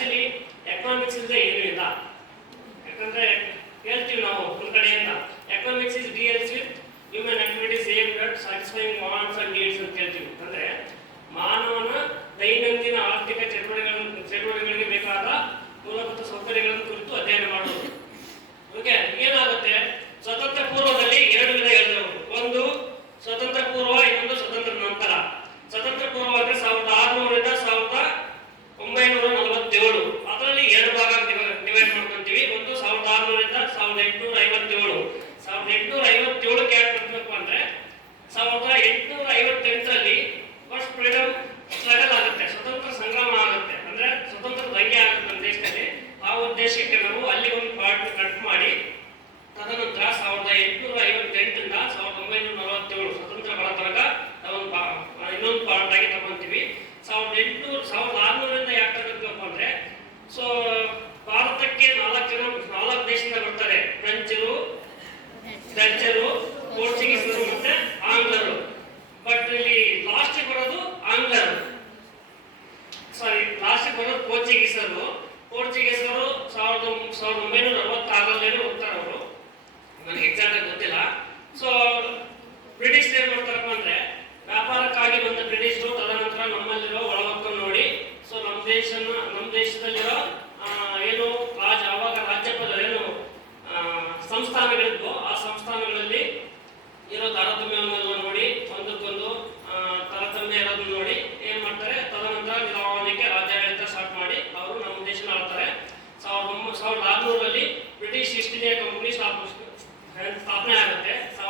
Actually economics ಇಲ್ಲದೆ ಏನೂ ಇಲ್ಲ. ಯಾಕಂದ್ರೆ ಹೇಳ್ತೀವಿ ನಾವು ಒಂದು ಕಡೆಯಿಂದ economics is deals with human activities aimed at satisfying wants and needs ಅಂತ ಹೇಳ್ತೀವಿ. ಅಂದ್ರೆ ಮಾನವನ ದೈನಂದಿನ ಆರ್ಥಿಕ ಚಟುವಟಿಕೆಗಳಿಗೆ ಬೇಕಾದ ಮೂಲಭೂತ ಸೌಕರ್ಯಗಳನ್ನು ಕುರಿತು ಅಧ್ಯಯನ ಮಾಡುವುದು. ಓಕೆ, ಏನಾಗುತ್ತೆ, ಸ್ವತಂತ್ರ ಪೂರ್ವದಲ್ಲಿ ಎರಡು ವಿಧ ಹೇಳಿದ್ರು. ಒಂದು ಸ್ವತಂತ್ರ ಪೂರ್ವ, ಇನ್ನೊಂದು ಸ್ವತಂತ್ರ ನಂತರ. ಸ್ವತಂತ್ರ ಪೂರ್ವ ಅಂದ್ರೆ 1600ರಿಂದ 1947. ಅದರಲ್ಲಿ ಎರಡು ಭಾಗ ಡಿವೈಡ್ ಮಾಡ್ಕೊಂತೀವಿ. ಒಂದು 1600ರಿಂದ 1857. 1857ಕ್ಕೆ ಯಾಕೆ ಬರ್ಬೇಕು ಅಂದ್ರೆ 1858ರಲ್ಲಿ ಫಸ್ಟ್ ಫ್ರೀಡಮ್ ಸ್ಟ್ರಗಲ್ ಆಗುತ್ತೆ, ಸ್ವತಂತ್ರ ಸಂಗ್ರಾಮ ಆಗುತ್ತೆ, ಅಂದ್ರೆ ಸ್ವತಂತ್ರ ದಂಗೆ ಆಗುತ್ತೆ ನಮ್ಮ ದೇಶದಲ್ಲಿ. ಆ ಉದ್ದೇಶಕ್ಕೆ ನಾವು ಅಲ್ಲಿ ಒಂದು ಪಾರ್ಟ್ ಕಟ್ ಮಾಡಿ ತದನಂತರ 1858ರಿಂದ 1947 ಸ್ವತಂತ್ರ ಬರೋ ತನಕ ಇನ್ನೊಂದು ಪಾರ್ಟ್ ಆಗಿ ತಗೊಂತೀವಿ. 1600ರಿಂದ ಯಾಕೆ ತಗೋಬೇಕು ಅಂದ್ರೆ ಸೊ ಭಾರತಕ್ಕೆ 4 ದೇಶದಿಂದ ಬರ್ತಾರೆ. ಫ್ರೆಂಚರು, ಡಚ್ಚರು, ಪೋರ್ಚುಗೀಸರು ಮತ್ತೆ ಆಂಗ್ಲರು. ಬಟ್ ಇಲ್ಲಿ ಲಾಸ್ಟ್ ಬರೋದು ಆಂಗ್ಲರು, ಸಾರಿ ಲಾಸ್ಟ್ ಬರೋದು ಪೋರ್ಚುಗೀಸರು. 1966 ಹೋಗ್ತಾರೆ ಅವರು, ನನಗೆ ಎಕ್ಸಾಕ್ಟ್ ಆಗಿ ಗೊತ್ತಿಲ್ಲ. ಸೊ ಬ್ರಿಟಿಷ್ ಏನ್ ಮಾಡ್ತಾರಪ್ಪ ಅಂದ್ರೆ ವ್ಯಾಪಾರಕ್ಕಾಗಿ ಬಂದ ಬ್ರಿಟಿಷರು ತದನಂತರ ನಮ್ಮಲ್ಲಿರೋ ಒಳಹೊಕ್ಕನ್ನು ನೋಡಿ ಸೊ ನಮ್ಮ ದೇಶದಲ್ಲಿರೋ ಏನು ಅವಾಗ ರಾಜ್ಯಪಾಲ ಏನು ಸಂಸ್ಥಾನಗಳಿದ್ವು, ಆ ಸಂಸ್ಥಾನಗಳಲ್ಲಿ ಇರೋ ತಾರತಮ್ಯವನ್ನೆಲ್ಲ ನೋಡಿ ಒಂದಕ್ಕೊಂದು ತಾರತಮ್ಯ ಇರೋದನ್ನ ನೋಡಿ ಏನ್ ಮಾಡ್ತಾರೆ, ತದನಂತರ ನಿಧಾನಕ್ಕೆ ರಾಜ್ಯಾಡಳಿತ ಸ್ಟಾರ್ಟ್ ಮಾಡಿ ಅವರು ನಮ್ಮ ದೇಶನ ಆಳ್ತಾರೆ. 1600ರಲ್ಲಿ ಬ್ರಿಟಿಷ್ ಈಸ್ಟ್ ಇಂಡಿಯಾ ಕಂಪನಿ